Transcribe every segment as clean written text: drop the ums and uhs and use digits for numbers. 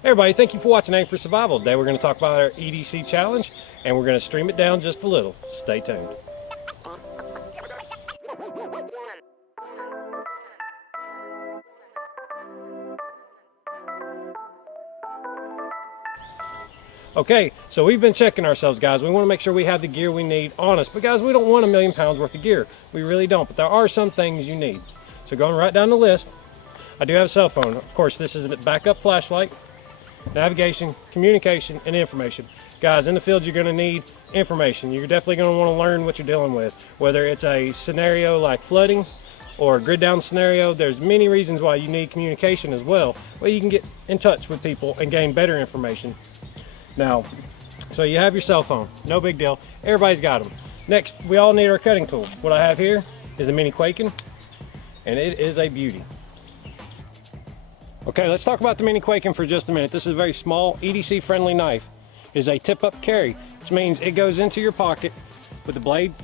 Hey everybody, thank you for watching Aim for Survival. Today we're going to talk about our EDC challenge and we're going to stream it down just a little. Stay tuned. Okay, so we've been checking ourselves, guys. We want to make sure we have the gear we need on us. But guys, we don't want 1,000,000 pounds worth of gear. We really don't, but there are some things you need. So going right down the list, I do have a cell phone. Of course, this is a backup flashlight, navigation, communication, and information. Guys, in the field you're going to need information. You're definitely going to want to learn what you're dealing with. Whether it's a scenario like flooding or a grid down scenario, there's many reasons why you need communication as well. Well, you can get in touch with people and gain better information. Now, so you have your cell phone, no big deal. Everybody's got them. Next, we all need our cutting tool. What I have here is a mini Quaken, and it is a beauty. Okay, let's talk about the mini Quaken for just a minute. This is a very small, EDC friendly knife. It is a tip-up carry, which means it goes into your pocket with the blade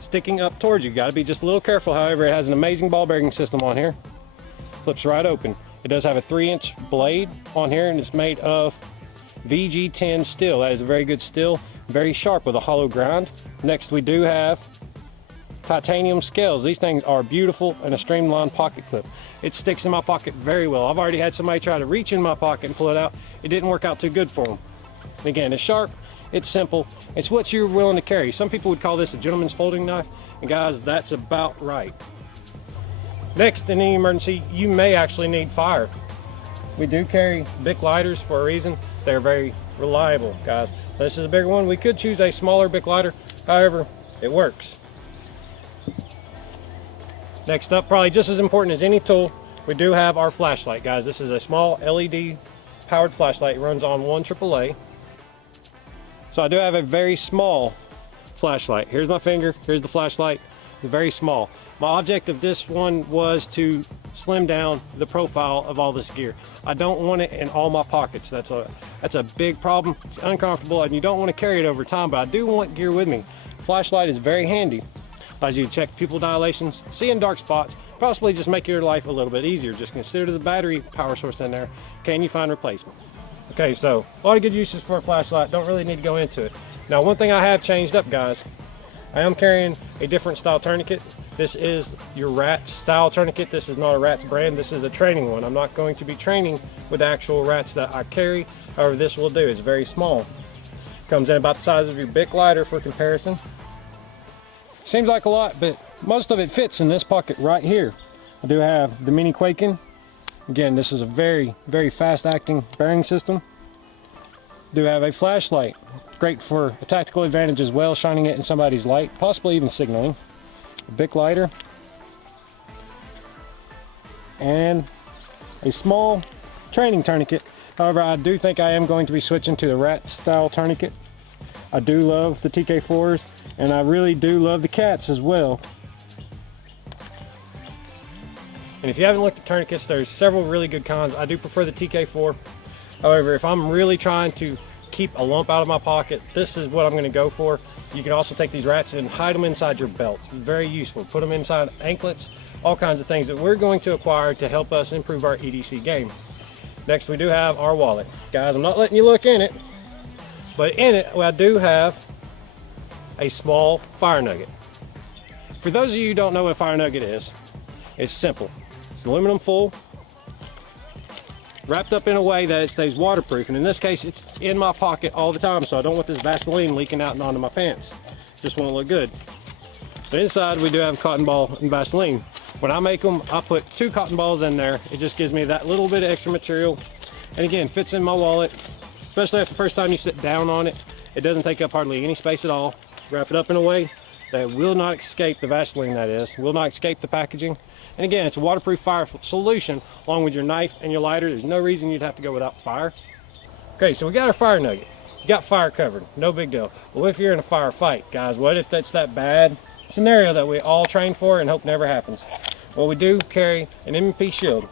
sticking up towards you. You gotta be just a little careful. However, it has an amazing ball bearing system on here. Flips right open. It does have a 3-inch blade on here, and it's made of VG10 steel. That is a very good steel, very sharp with a hollow grind. Next, we do have titanium scales. These things are beautiful, and a streamlined pocket clip. It sticks in my pocket very well. I've already had somebody try to reach in my pocket and pull it out. It didn't work out too good for them. And again, it's sharp, it's simple, it's what you're willing to carry. Some people would call this a gentleman's folding knife, and guys, that's about right. Next, in any emergency, you may actually need fire. We do carry Bic lighters for a reason. They're very reliable, guys. This is a bigger one. We could choose a smaller Bic lighter. However, it works. Next up, probably just as important as any tool, we do have our flashlight, guys. This is a small LED powered flashlight. It runs on 1 AAA. So I do have a very small flashlight. Here's my finger. Here's the flashlight. It's very small. My object of this one was to slim down the profile of all this gear. I don't want it in all my pockets. That's a big problem. It's uncomfortable, and you don't want to carry it over time, but I do want gear with me. Flashlight is very handy. Allows you to check pupil dilations, see in dark spots, possibly just make your life a little bit easier. Just consider the battery power source in there. Can you find replacement? Okay, so a lot of good uses for a flashlight. Don't really need to go into it. Now, one thing I have changed up, guys, I am carrying a different style tourniquet. This is your rat style tourniquet. This is not a rat's brand. This is a training one. I'm not going to be training with the actual rats that I carry. However, this will do. It's very small. Comes in about the size of your Bic lighter for comparison. Seems like a lot, but most of it fits in this pocket right here. I do have the mini Quaken. Again, this is a very, very fast acting bearing system. Do have a flashlight. Great for a tactical advantage as well, shining it in somebody's light, possibly even signaling. A Bic lighter. And a small training tourniquet. However, I do think I am going to be switching to the rat style tourniquet. I do love the TK4s, and I really do love the cats as well. And if you haven't looked at tourniquets, there's several really good kinds. I do prefer the TK4. However, if I'm really trying to keep a lump out of my pocket, this is what I'm going to go for. You can also take these rats and hide them inside your belt. It's very useful. Put them inside anklets, all kinds of things that we're going to acquire to help us improve our EDC game. Next, we do have our wallet. Guys, I'm not letting you look in it, but in it, I do have a small fire nugget. For those of you who don't know what a fire nugget is, it's simple. It's aluminum foil, wrapped up in a way that it stays waterproof, and in this case it's in my pocket all the time, so I don't want this Vaseline leaking out and onto my pants. Just want to look good. So inside we do have cotton ball and Vaseline. When I make them, I put 2 cotton balls in there. It just gives me that little bit of extra material, and again, fits in my wallet, especially after the first time you sit down on it. It doesn't take up hardly any space at all. Wrap it up in a way that will not escape the Vaseline, that is, will not escape the packaging. And again, it's a waterproof fire solution along with your knife and your lighter. There's no reason you'd have to go without fire. Okay, so we got our fire nugget. You got fire covered, no big deal. But what if you're in a firefight, guys? What if that's that bad scenario that we all train for and hope never happens? Well, we do carry an M&P shield.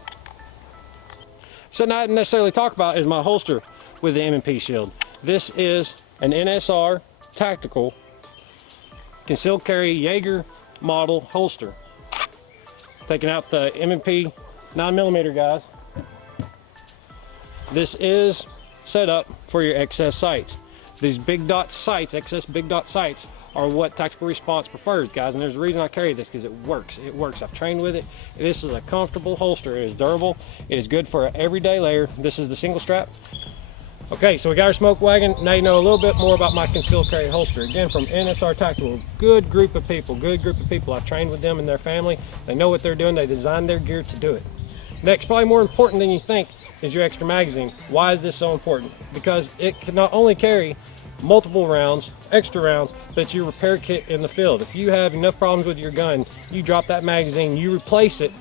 Something I didn't necessarily talk about is my holster with the M&P shield. This is an NSR tactical concealed carry Yeagar model holster. Taking out the M&P 9mm, guys. this is set up for your excess sights. These big dot sights, excess big dot sights, are what tactical response prefers, guys, and there's a reason I carry this, because it works. I've trained with it. This is a comfortable holster. It is durable. It is good for an everyday layer. This is the single strap. Okay, so we got our smoke wagon. Now you know a little bit more about my concealed carry holster. Again, from NSR Tactical, good group of people. I've trained with them and their family. They know what they're doing. They designed their gear to do it. Next, probably more important than you think, is your extra magazine. Why is this so important? Because it can not only carry multiple rounds, extra rounds, but it's your repair kit in the field. If you have enough problems with your gun, you drop that magazine, you replace it,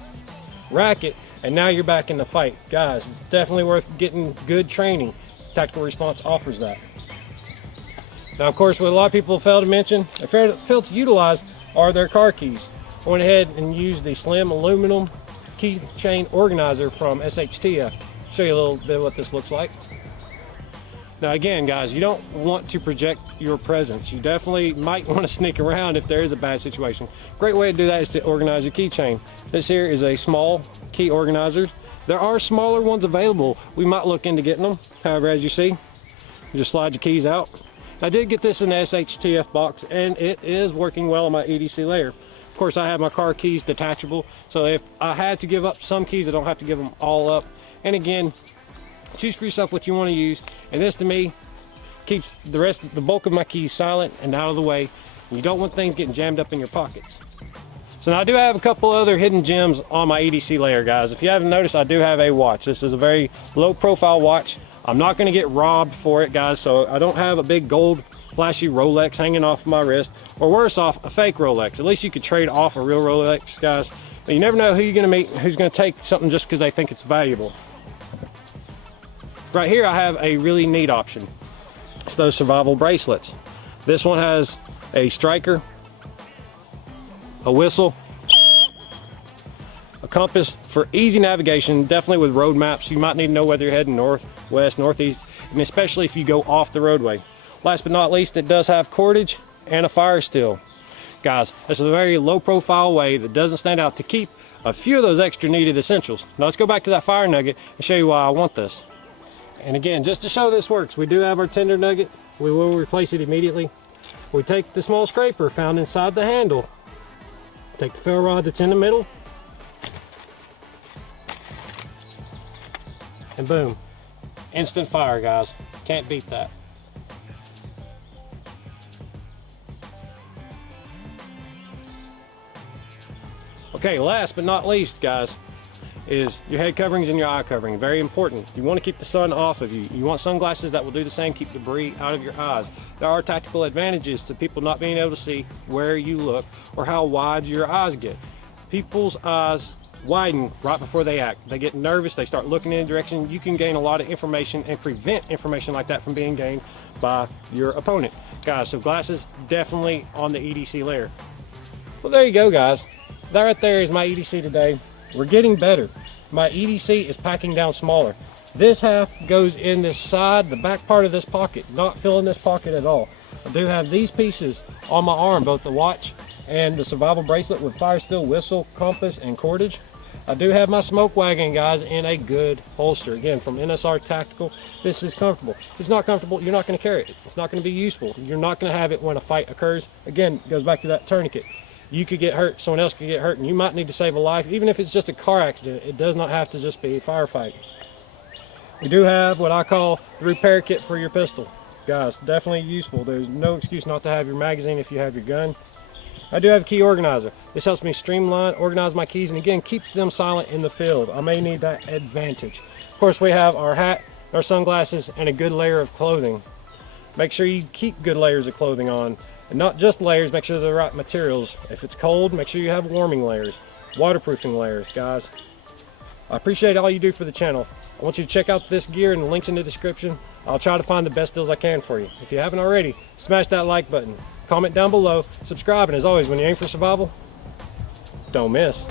rack it, and now you're back in the fight. Guys, it's definitely worth getting good training. Tactical Response offers that. Now, of course, what a lot of people fail to mention, or fail to utilize, are their car keys. I went ahead and used the slim aluminum keychain organizer from SHTF. Show you a little bit of what this looks like. Now again, guys, you don't want to project your presence. You definitely might want to sneak around if there is a bad situation. Great way to do that is to organize your keychain. This here is a small key organizer. There are smaller ones available. We might look into getting them. However, as you see, you just slide your keys out. I did get this in the SHTF box, and it is working well on my EDC layer. Of course, I have my car keys detachable, so if I had to give up some keys, I don't have to give them all up. And again, choose for yourself what you want to use, and this to me keeps the bulk of my keys silent and out of the way. You don't want things getting jammed up in your pockets. So now I do have a couple other hidden gems on my EDC layer, guys. If you haven't noticed, I do have a watch. This is a very low profile watch. I'm not going to get robbed for it, guys, so I don't have a big gold flashy Rolex hanging off my wrist, or worse off, a fake Rolex. At least you could trade off a real Rolex, guys. But you never know who you're going to meet, who's going to take something just because they think it's valuable. Right here I have a really neat option. It's those survival bracelets. This one has a striker, a whistle, a compass for easy navigation, definitely with road maps. You might need to know whether you're heading north, west, northeast, and especially if you go off the roadway. Last but not least, it does have cordage and a fire steel. Guys, this is a very low profile way that doesn't stand out to keep a few of those extra needed essentials. Now let's go back to that fire nugget and show you why I want this. And again, just to show this works, we do have our tender nugget. We will replace it immediately. We take the small scraper found inside the handle, take the ferro rod that's in the middle, and boom, instant fire, guys. Can't beat that. Okay, last but not least, guys, is your head coverings and your eye covering. Very important. You want to keep the sun off of you. You want sunglasses that will do the same, keep debris out of your eyes. There are tactical advantages to people not being able to see where you look or how wide your eyes get. People's eyes widen right before they act. They get nervous, they start looking in a direction. You can gain a lot of information and prevent information like that from being gained by your opponent. Guys, so glasses definitely on the EDC layer. Well, there you go, guys. That right there is my EDC today. We're getting better. My EDC is packing down smaller. This half goes in this side, the back part of this pocket, not filling this pocket at all. I do have these pieces on my arm, both the watch and the survival bracelet with fire steel, whistle, compass, and cordage. I do have my smoke wagon, guys, in a good holster. Again, from NSR Tactical. This is comfortable. If it's not comfortable, you're not going to carry it. It's not going to be useful. You're not going to have it when a fight occurs. Again, it goes back to that tourniquet. You could get hurt, someone else could get hurt, and you might need to save a life. Even if it's just a car accident, it does not have to just be a firefight. We do have what I call the repair kit for your pistol. Guys, definitely useful. There's no excuse not to have your magazine if you have your gun. I do have a key organizer. This helps me streamline, organize my keys, and again, keeps them silent in the field. I may need that advantage. Of course, we have our hat, our sunglasses, and a good layer of clothing. Make sure you keep good layers of clothing on. And not just layers, make sure they're the right materials. If it's cold, make sure you have warming layers, waterproofing layers, guys. I appreciate all you do for the channel. I want you to check out this gear and the links in the description. I'll try to find the best deals I can for you. If you haven't already, smash that like button. Comment down below, subscribe, and as always, when you aim for survival, don't miss.